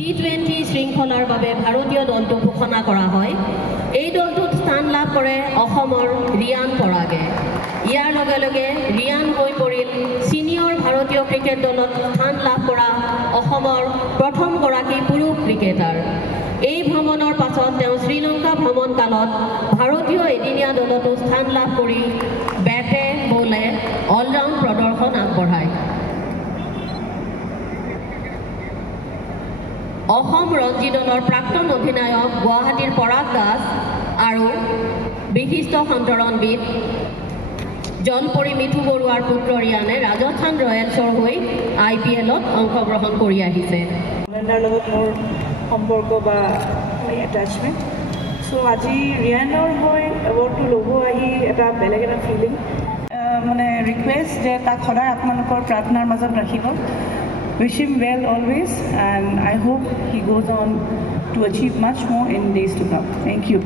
T20 শৃংখলাৰ বাবে ভাৰতীয় দলটো ঘোষণা কৰা হয়। এই দলটোত স্থান লাভ কৰে অসমৰ ৰিয়ান পৰাগে। ইয়াৰ লগে লগে ৰিয়ান হৈ পৰিল সিনিয়ৰ ভাৰতীয় ক্ৰিকেট দলত স্থান লাভ কৰা অসমৰ প্ৰথমগৰাকী পুৰুষ ক্ৰিকেটাৰ। এই ভ্ৰমণৰ পাছত তেওঁ শ্ৰীলংকা ভ্ৰমণ কালত ভাৰতীয় এদিনীয়া দলতো স্থান লাভ কৰি বেটে বলে অলৰাউণ্ড প্ৰদৰ্শন আগবঢ়ায়। অসম ৰঞ্জী দলৰ প্ৰাক্তন অধিনায়ক গুৱাহাটীৰ পৰাগ দাস আৰু বিশিষ্ট সন্তৰণবিদ জলপৰী মিঠু বৰুৱাৰ পুত্ৰ ৰিয়ানে ৰাজস্থান ৰয়েলছৰ হৈ IPLত অংশগ্ৰহণ কৰি আহিছে। লগত মোৰ সম্পৰ্ক বা এটাচমেণ্ট সো আজি ৰিয়ানৰ হৈ এৱাৰ্ডটো ল'ব আহি এটা বেলেগ এটা ফিলিং মানে ৰিকুৱেষ্ট যে তাক সদায় আপোনালোকৰ প্ৰাৰ্থনাৰ মাজত ৰাখিব। Wish him well always, and I hope he goes on to achieve much more in days to come. Thank you.